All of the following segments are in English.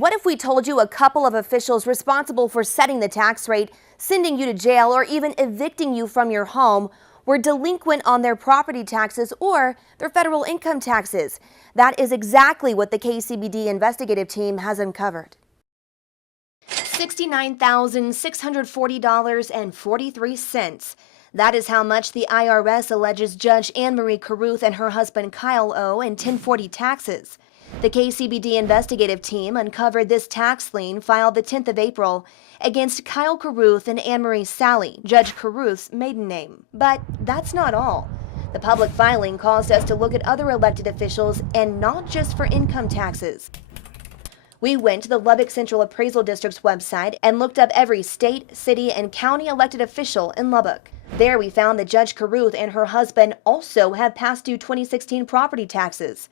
What if we told you a couple of officials responsible for setting the tax rate, sending you to jail, or even evicting you from your home were delinquent on their property taxes or their federal income taxes? That is exactly what the KCBD investigative team has uncovered. $69,640.43. That is how much the IRS alleges Judge Anne Marie Carruth and her husband Kyle owe in 1040 taxes. The KCBD investigative team uncovered this tax lien filed the 10th of April against Kyle Carruth and Anne Marie Sally, Judge Carruth's maiden name. But that's not all. The public filing caused us to look at other elected officials and not just for income taxes. We went to the Lubbock Central Appraisal District's website and looked up every state, city, and county elected official in Lubbock. There we found that Judge Carruth and her husband also have past due 2016 property taxes.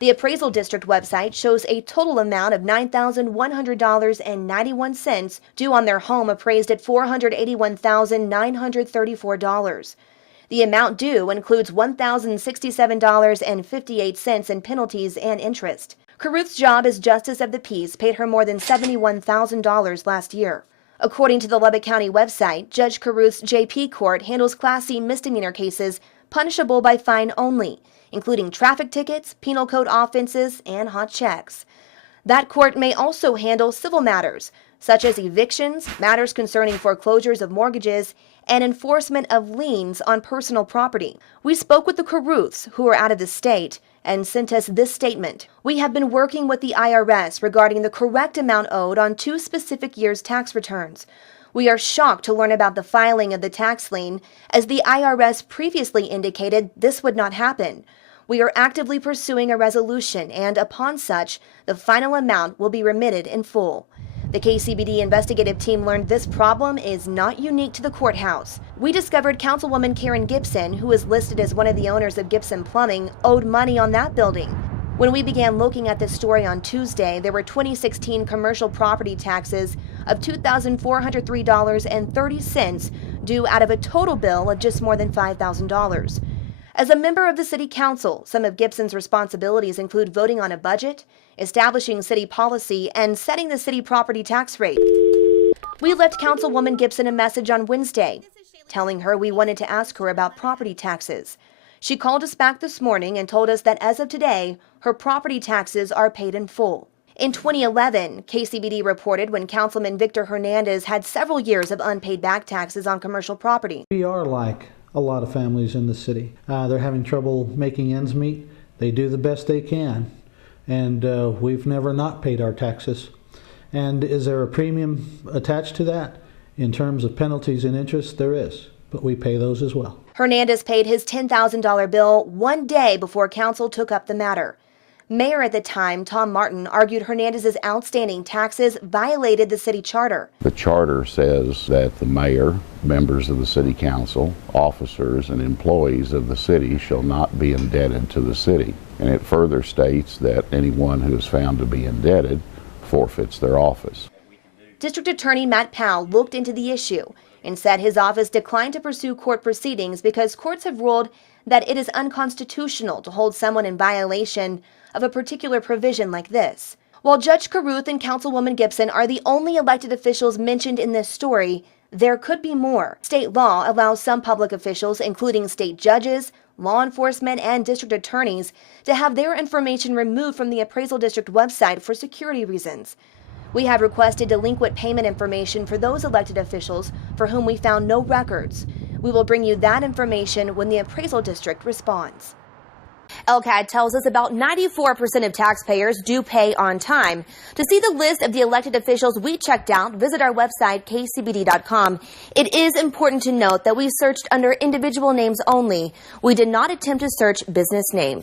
The Appraisal District website shows a total amount of $9,100.91 due on their home appraised at $481,934. The amount due includes $1,067.58 in penalties and interest. Carruth's job as Justice of the Peace paid her more than $71,000 last year. According to the Lubbock County website, Judge Carruth's JP Court handles Class C misdemeanor cases punishable by fine only, including traffic tickets, penal code offenses, and hot checks. That court may also handle civil matters, such as evictions, matters concerning foreclosures of mortgages, and enforcement of liens on personal property. We spoke with the Carruths, who are out of the state, and sent us this statement. We have been working with the IRS regarding the correct amount owed on 2 specific years' tax returns. We are shocked to learn about the filing of the tax lien, as the IRS previously indicated this would not happen. We are actively pursuing a resolution, and upon such, the final amount will be remitted in full. The KCBD investigative team learned this problem is not unique to the courthouse. We discovered Councilwoman Karen Gibson, who is listed as one of the owners of Gibson Plumbing, owed money on that building. When we began looking at this story on Tuesday, there were 2016 commercial property taxes of $2,403.30 due out of a total bill of just more than $5,000. As a member of the City Council, some of Gibson's responsibilities include voting on a budget, establishing city policy, and setting the city property tax rate. We left Councilwoman Gibson a message on Wednesday, telling her we wanted to ask her about property taxes. She called us back this morning and told us that as of today, her property taxes are paid in full. In 2011, KCBD reported when Councilman Victor Hernandez had several years of unpaid back taxes on commercial property. We are like a lot of families in the city. They're having trouble making ends meet. They do the best they can, and we've never not paid our taxes. And is there a premium attached to that? In terms of penalties and interest, there is, but we pay those as well. Hernandez paid his $10,000 bill one day before council took up the matter. Mayor at the time, Tom Martin, argued Hernandez's outstanding taxes violated the city charter. The charter says that the mayor, members of the city council, officers, and employees of the city shall not be indebted to the city. And it further states that anyone who is found to be indebted forfeits their office. District Attorney Matt Powell looked into the issue and said his office declined to pursue court proceedings because courts have ruled that it is unconstitutional to hold someone in violation of a particular provision like this. While Judge Carruth and Councilwoman Gibson are the only elected officials mentioned in this story, there could be more. State law allows some public officials, including state judges, law enforcement, and district attorneys, to have their information removed from the Appraisal District website for security reasons. We have requested delinquent payment information for those elected officials for whom we found no records. We will bring you that information when the Appraisal District responds. LCAD tells us about 94% of taxpayers do pay on time. To see the list of the elected officials we checked out, visit our website, kcbd.com. It is important to note that we searched under individual names only. We did not attempt to search business names.